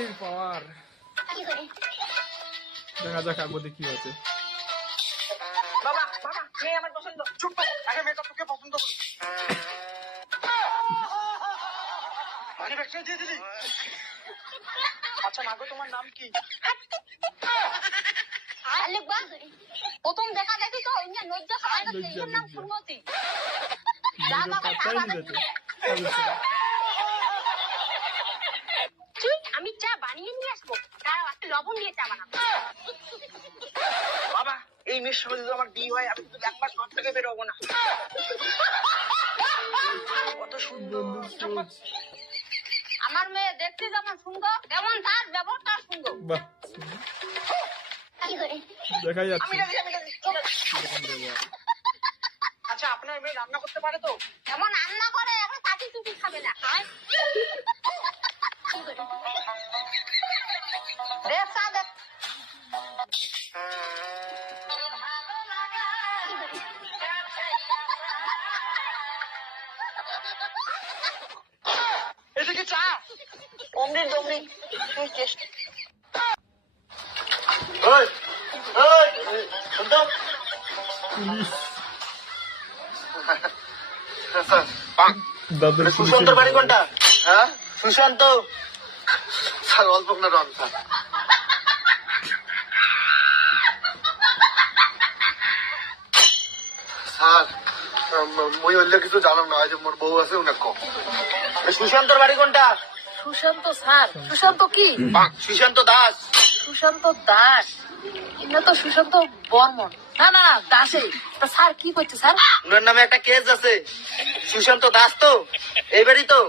শালির পাওয়ার। দেখা যাক আগে কি হচ্ছে। বাবা বাবা মেয়ে আমার পছন্দ। চুপ কর, আগে মেয়েটা তোকে পছন্দ করি। মানি ব্যাগটা দিয়ে দিলি? আচ্ছা মাগো তোমার নাম কি? প্রথম দেখা দেখি তো ইন্ডিয়া নজ্জা খায় না, এর নাম ফুলমতি। যা বাবা তুই আমি চা বানিয়ে নিয়ে আসবো, তার একটা লবণ দিয়ে চা বানাবো। বাবা এই মেয়ের সঙ্গে যদি আমার বিয়ে হয় আমি কিন্তু একবার ঘর থেকে বেরোবো না। কত সুন্দর। আমার মেয়ে দেখতে যেমন সুন্দর তেমন তার ব্যবহারটা সুন্দর। বাহ, দেখা যাচ্ছে। আচ্ছা আপনার মেয়ে রান্না করতে পারে তো? এমন রান্না করে এখন তাকে চুটি খাবে না। দেখ চা দেখ। এদিকে চা। অমৃত অমৃত তুই চেষ্টা। সুশান্তর বাড়ি কোনটা? হ্যাঁ সুশান্ত স্যার অল্প না রং স্যার। স্যার মই অন্য কিছু জানো না, যে মোর বউ আছে অনেক কম। সুশান্তর বাড়ি কোনটা? সুশান্ত স্যার? সুশান্ত কি? সুশান্ত দাস। সুশান্ত দাস? এটা তো সুশান্ত বর্মন। না না দাসে। তা স্যার কি করছে স্যার? ওনার নামে একটা কেস আছে। সুশান্ত দাস তো এইবারই তো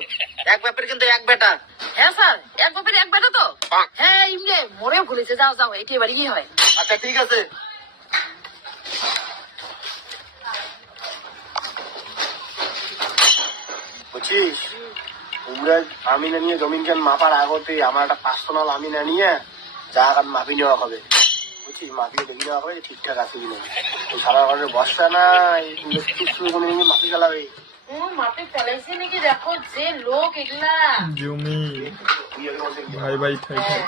এক ব্যাপারে কিন্তু এক বেটা। হ্যাঁ স্যার, এক বাপের এক বেটা তো। হ্যাঁ ইমরে মরে ভুলেছে। যাও যাও, এটি এবার কি হয়। আচ্ছা ঠিক আছে। বুঝছিস তোমরা আমি না নিয়ে জমিন খান মাপার আগতে আমার একটা পার্সোনাল আমি না নিয়ে জায়গা মাপি নেওয়া হবে। বুঝছিস মাপিয়ে দেখি নেওয়া হবে ঠিকঠাক আছে কিনা। সারা ঘরের বর্ষা না মাপি চালাবে। মাপে ফেলাইছে নাকি? দেখো যে লোক এগুলা জমি ভাই ভাই খাই খাই।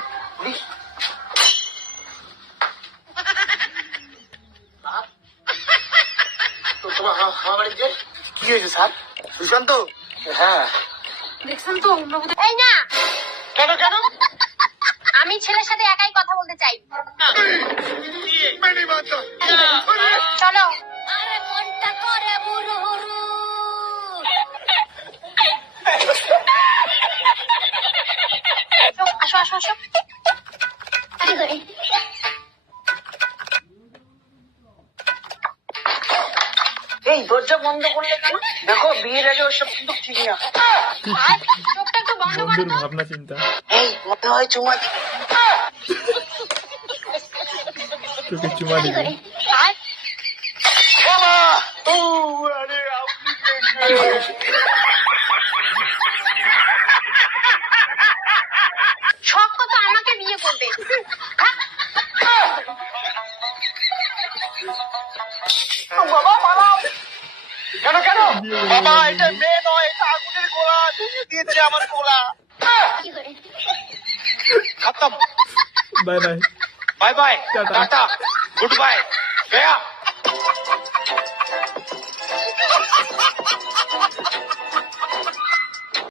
কি হয়েছে স্যার? সুশান্ত? হ্যাঁ দেখছেন তো। এই না কেন কেন? আমি ছেলের সাথে একাই কথা বলতে চাই। চলো। আরে মনটা করে বুড়ো হুরু। আসো আসো আসো। এই দরজা বন্ধ করলে কেন? দেখো বিয়ের আগে ওসব কিন্তু ঠিক না। চোখটা একটু বন্ধ করো বন্ধুর তো। ভাবনা চিন্তা। এই মনে হয় চুমা দিবি। তোকে চুমা দিবে। শখ তো আমাকে বিয়ে করবে। বাবা পালাও। কেন কেন? বাবা এটা মেয়ে নয়, এটা আগুনের গোলা। ধুয়ে দিয়েছে আমার গোলা। খতম। Bye bye. Bye bye tata. Tata good bye Gaya.